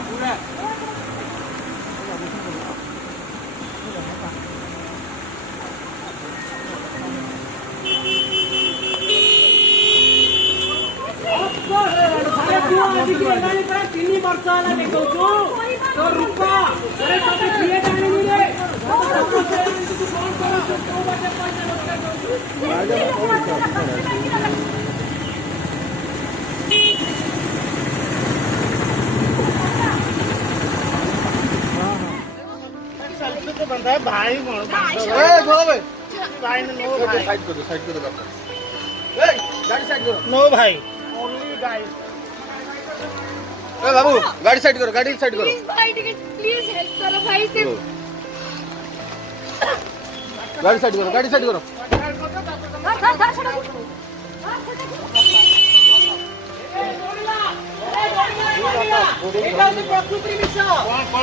पूरा तीन वर्ष तो रूपा अरे तो बनता है भाई भाई नो भाई साइड करो गाड़ी साइड करो नो भाई ओनली गाइस बाबू गाड़ी साइड करो प्लीज भाई प्लीज हेल्प करो भाई से गाड़ी साइड करो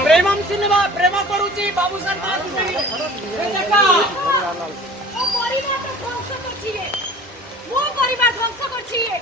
प्रेमम सिनेमा प्रेम करूची बाबू सरकार परिवार ध्वंस करछिए